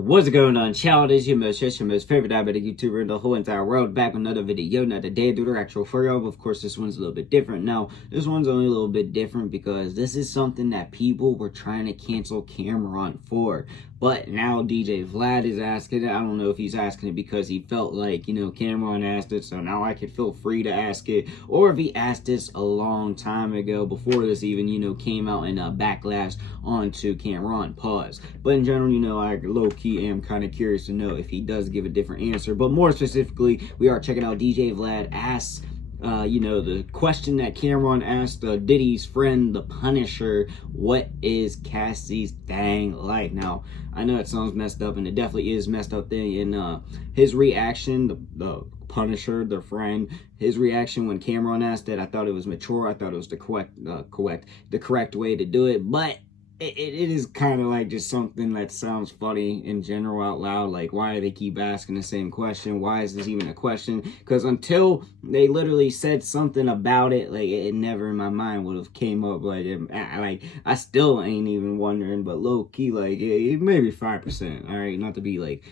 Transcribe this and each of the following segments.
What's going on, child? It's your most favorite diabetic YouTuber in the whole entire world, back with another video. Now today I do the actual for y'all, but of course this one's a little bit different. Now this one's only a little bit different because this is something that people were trying to cancel Cameron for, but now DJ Vlad is asking it. I don't know if he's asking it because he felt like, Cameron asked it, so now I could feel free to ask it, or if he asked this a long time ago before this even came out and backlash onto Cameron. Pause. But in general, I low-key am kind of curious to know if he does give a different answer. But more specifically, we are checking out DJ Vlad asks the question that Cameron asked Diddy's friend, the Punisher, what is Cassie's Thang like? Now, I know it sounds messed up, and it definitely is messed up thing. And his reaction, the Punisher, the friend, his reaction when Cameron asked it, I thought it was mature. I thought it was the correct way to do it. But it is kind of like just something that sounds funny in general out loud. Like, why do they keep asking the same question? Why is this even a question? Because until they literally said something about it, like, it never in my mind would have came up. Like, I still ain't even wondering, but low key, like, it maybe 5%. All right, not to be like,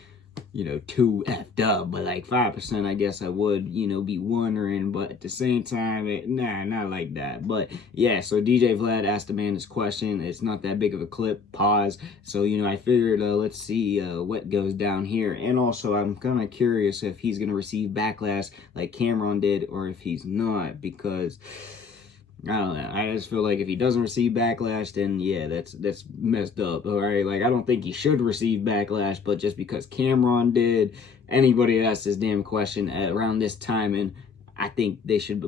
too effed up, but like 5%, I guess I would, be wondering, but at the same time, not like that. But yeah, so DJ Vlad asked the man this question. It's not that big of a clip. Pause. So, I figured, let's see what goes down here. And also, I'm kind of curious if he's going to receive backlash like Cameron did, or if he's not, because I don't know. I just feel like if he doesn't receive backlash, then yeah, that's messed up. All right, like I don't think he should receive backlash, but just because Cameron did, anybody that asks this damn question at around this time, and I think they should,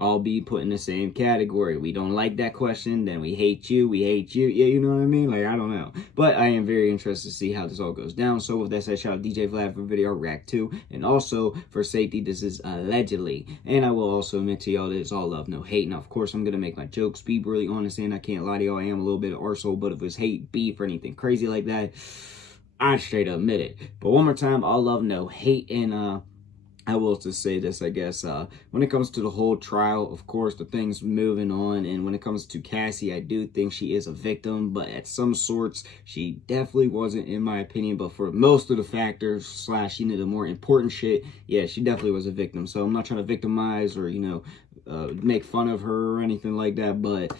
all be put in the same category. We don't like that question, then we hate you. Yeah, you know what I mean? Like, I don't know. But I am very interested to see how this all goes down. So with that said, shout out DJ Vlad for video react to. And also, for safety, this is allegedly. And I will also admit to y'all that it's all love, no hate. Now, of course, I'm going to make my jokes, be really honest, and I can't lie to y'all. I am a little bit of arsehole, but if it's hate, beef, or anything crazy like that, I'd straight up admit it. But one more time, all love, no hate, and I will just say this, I guess, when it comes to the whole trial, of course, the thing's moving on, and when it comes to Cassie, I do think she is a victim, but at some sorts, she definitely wasn't, in my opinion, but for most of the factors, slash, the more important shit, yeah, she definitely was a victim, so I'm not trying to victimize or, make fun of her or anything like that, but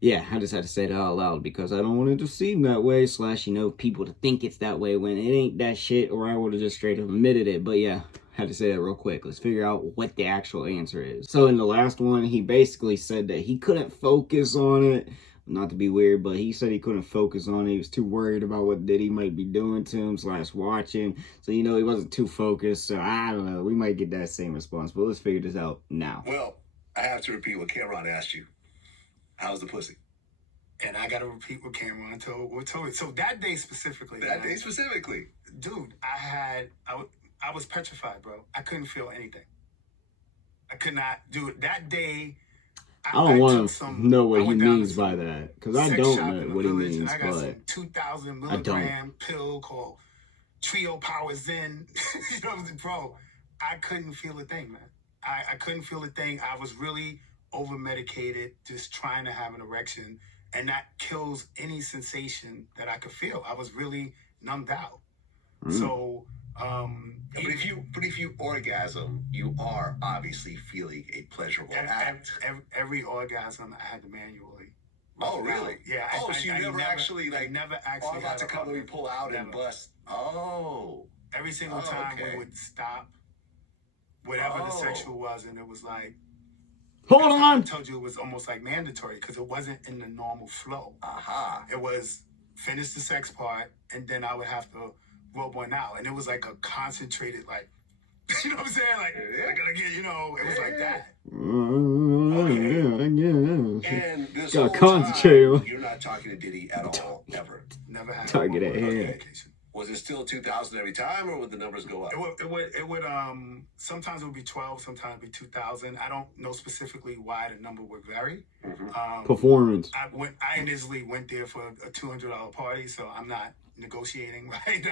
yeah, I just had to say that out loud because I don't want it to seem that way, slash, people to think it's that way when it ain't that shit, or I would have just straight up admitted it. But yeah, had to say that real quick. Let's figure out what the actual answer is. So in the last one, he basically said that he couldn't focus on it. Not to be weird, but he said he couldn't focus on it. He was too worried about what Diddy might be doing to him, slash watching. So, he wasn't too focused. So I don't know. We might get that same response, but let's figure this out now. Well, I have to repeat what Cameron asked you. How's the pussy? And I got to repeat what Cameron told me. So that day specifically. Dude, I was petrified, bro. I couldn't feel anything. I could not do it. That day, I don't want to know what he means by that, because I don't know what he means, I got some 2,000 milligram pill called Trio Power Zen. Bro, I couldn't feel a thing, man. I couldn't feel a thing. I was really over-medicated, just trying to have an erection, and that kills any sensation that I could feel. I was really numbed out. So... but if you orgasm, you are obviously feeling a pleasurable act. Every orgasm I had to manually. Oh, really? Yeah. So you never actually I'm about to come and we pull out and bust. Oh. Every single time we would stop, whatever the sexual was, and it was like. Hold on. I told you it was almost like mandatory because it wasn't in the normal flow. It was finish the sex part, and then I would have to rub one out, and it was like a concentrated, like, you know what I'm saying? Like, I gotta get, it was like that. And this got whole concentrated. Time, you're not talking to Diddy at all, ever. Never had target at hand. Was it still 2,000 every time, or would the numbers go up? It would sometimes it would be 12, sometimes it would be 2,000. I don't know specifically why the number would vary. Performance. I initially went there for a $200 party, so I'm not negotiating, right?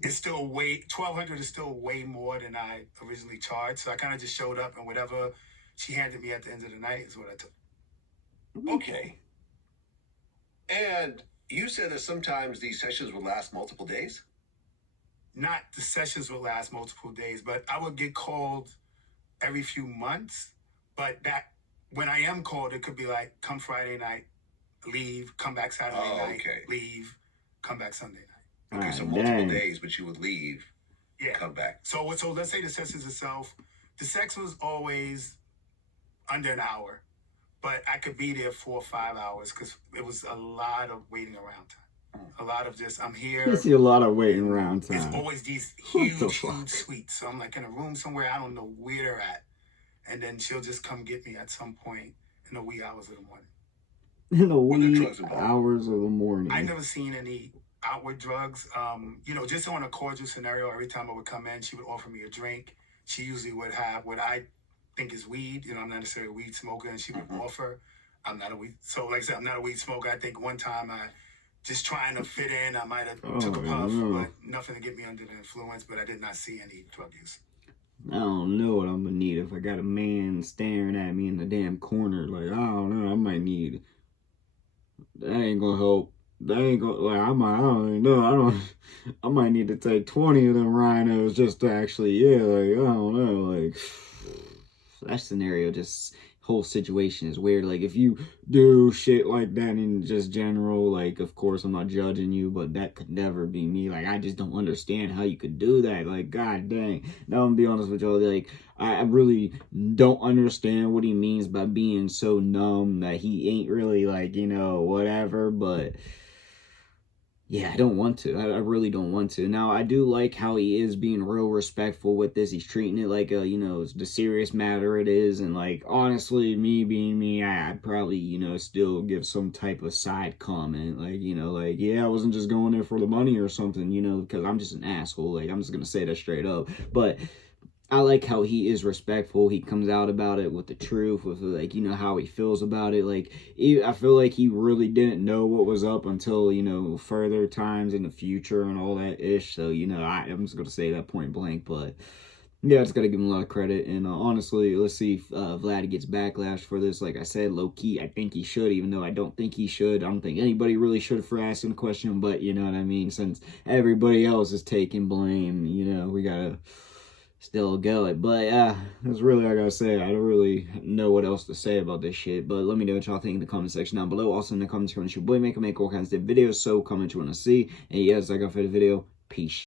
It's still $1,200 is still way more than I originally charged. So I kind of just showed up, and whatever she handed me at the end of the night is what I took. Okay. And You said that sometimes these sessions would last multiple days? Not the sessions would last multiple days, but I would get called every few months. But that when I am called, it could be like, come Friday night, leave, come back Saturday night, leave, come back Sunday night. Okay, so multiple days, but you would leave, come back. So let's say the sessions itself, the sex was always under an hour, but I could be there 4 or 5 hours because it was a lot of waiting around time. A lot of just, I'm here. You see a lot of waiting around time. It's always these huge suites. So I'm like in a room somewhere, I don't know where they're at. And then she'll just come get me at some point in the wee hours of the morning. In the wee hours of the morning. I never seen any outward drugs. You know, just on a cordial scenario, every time I would come in, she would offer me a drink. She usually would have what I think is weed. You know, I'm not necessarily a weed smoker, and she would offer. I'm not a weed. So, like I said, I'm not a weed smoker. I think one time I just trying to fit in, I might have took a puff, but nothing to get me under the influence. But I did not see any drug use. I don't know what I'm gonna need if I got a man staring at me in the damn corner. Like, I don't know, I might need. That ain't gonna help. That ain't gonna, like, I don't even know. I might need to take 20 of them rhinos just to actually, like, I don't know, like, that scenario, just, whole situation is weird. Like, if you do shit like that in just general, like, of course, I'm not judging you, but that could never be me. Like, I just don't understand how you could do that. Like, god dang. Now, I'm gonna be honest with y'all, like, I really don't understand what he means by being so numb that he ain't really, like, you know, whatever, but yeah, I don't want to. I really don't want to. Now, I do like how he is being real respectful with this. He's treating it like a, you know, the serious matter it is. And, like, honestly, me being me, I'd probably, you know, still give some type of side comment. Like, you know, like, yeah, I wasn't just going there for the money or something, you know, because I'm just an asshole. Like, I'm just going to say that straight up. But I like how he is respectful. He comes out about it with the truth, with, like, you know, how he feels about it. Like, I feel like he really didn't know what was up until, you know, further times in the future and all that ish. So, you know, I'm just going to say that point blank. But, yeah, I just got to give him a lot of credit. And honestly, let's see if Vlad gets backlash for this. Like I said, low-key, I think he should, even though I don't think he should. I don't think anybody really should for asking the question. But, you know what I mean? Since everybody else is taking blame, you know, we got to still go it. But yeah, that's really all I gotta say. I don't really know what else to say about this shit, but let me know what y'all think in the comment section down below. Also in the comments, your boy make all kinds of videos, so comment you want to see. And yes, I got for the video. Peace.